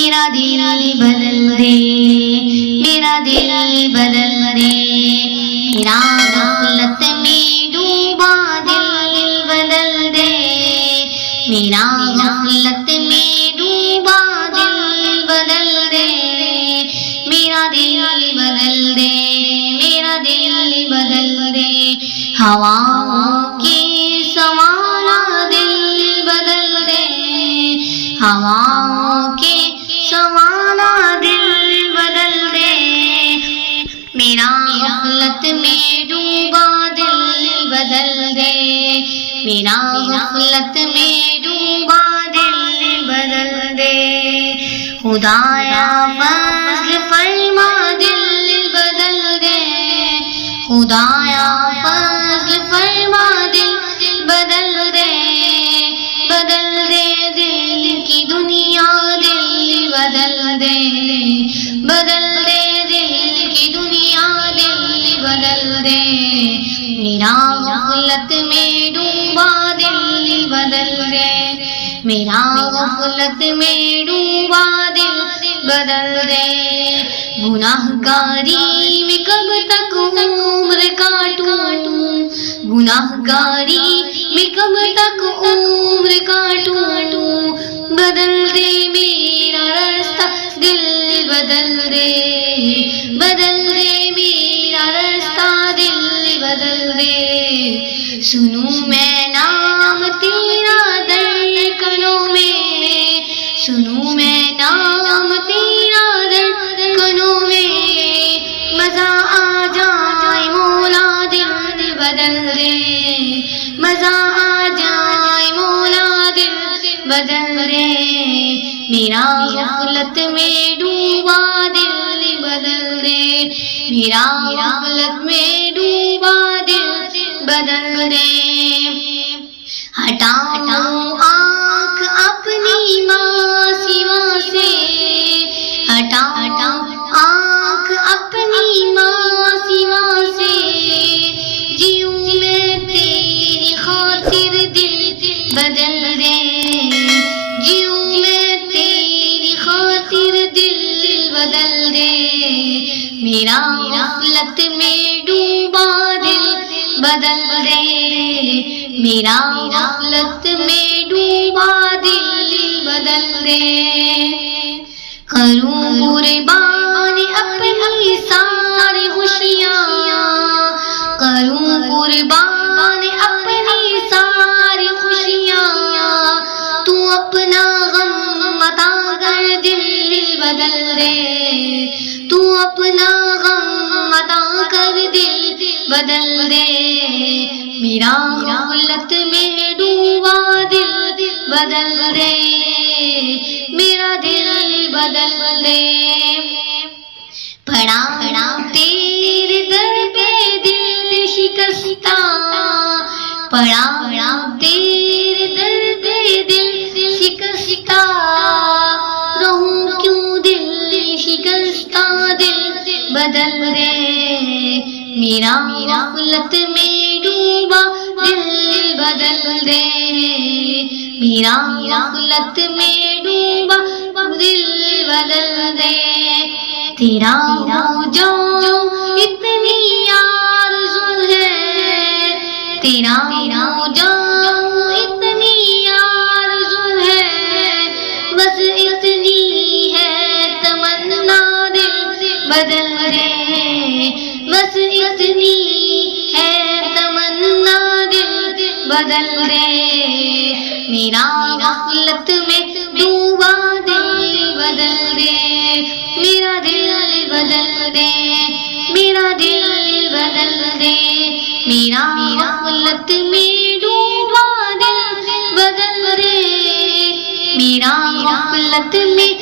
میرا دل بدل دے، میرا دل بدل دے، میرا غفلت میں ڈوبا دل بدل دے، میرا غفلت میں ڈوبا دل بدل دے، میرا دل بدل دے، میرا دل بدل دے، ہواؤں کے سوانا دل بدل دے، ہواؤں کے سوانا دل بدل دے، میرا غفلت میں ڈوبا دل بدل دے، میرا غفلت میں ڈوبا دل بدل دے، خدایا فضل فرما دل بدل دے، خدایا فضل فرما دل بدل دے، بدل دے دل کی دنیا دل بدل دے، بدل دے دل کی دنیا دل بدل دے، میرا غفلت میں ڈوبا دل بدل دے، میرا غفلت میں ڈوبا دل بدل دے، گناہ گاری میں کب تک عمر کاٹوں، گناہ گاری میں کب تک عمر کاٹوں، بدل دے میرا راستہ دل بدل دے، بدل دے میرا راستہ دل بدل دے، سنوں میں نام تیرا در کنوں میں، سنوں میں نام تیرا در کنوں میں، مزہ آ جائے مولا دل بدل دے، مزہ آ جائے مولا دل بدل دے، میرا غفلت میں ڈوبا دل بدل دے، میرا غفلت میں ڈوبا دل بدل دے، ہٹاؤں آنکھ اپنی ماں سوا سے، ہٹاؤں آنکھ اپنی ماں سوا سے، جیوں میں تیری خاطر دل بدل دے، جیوں میں تیری خاطر دل بدل دے، میرا غفلت میں ڈوبا دل بدل دے، میرا غفلت میں ڈوبا دل بدل دے، کروں قربان اپنی ساری خوشیاں، کروں قربان اپنی ساری خوشیاں، تو اپنا غم عطا کر دل بدل دے، تو اپنا غم عطا کر دل بدل دے، میرا غفلت میں ڈوبا دل بدل دے، میرا دل بدل دے، پڑھا تیرے در پہ دل شکستہ، پڑھا تیرے در پہ دل شکستہ، رہوں کیوں دل شکستہ دل بدل دے، میرا غفلت میں ڈوبا دل بدل دے، میرا غفلت میں ڈوبا دل بدل دے، تیرا ہو جاؤں اتنی آرزو ہے، تیرا ہو جاؤں اتنی آرزو ہے، بس اتنی ہے تمنا دل بدل دے، بس اتنی ہے تمنا دل بدل دے، میرا غفلت میں ڈوبا دل بدل دے، میرا دل بدل دے، میرا دل بدل دے، میرا غفلت میں ڈوبا دل بدل دے، میرا غفلت میں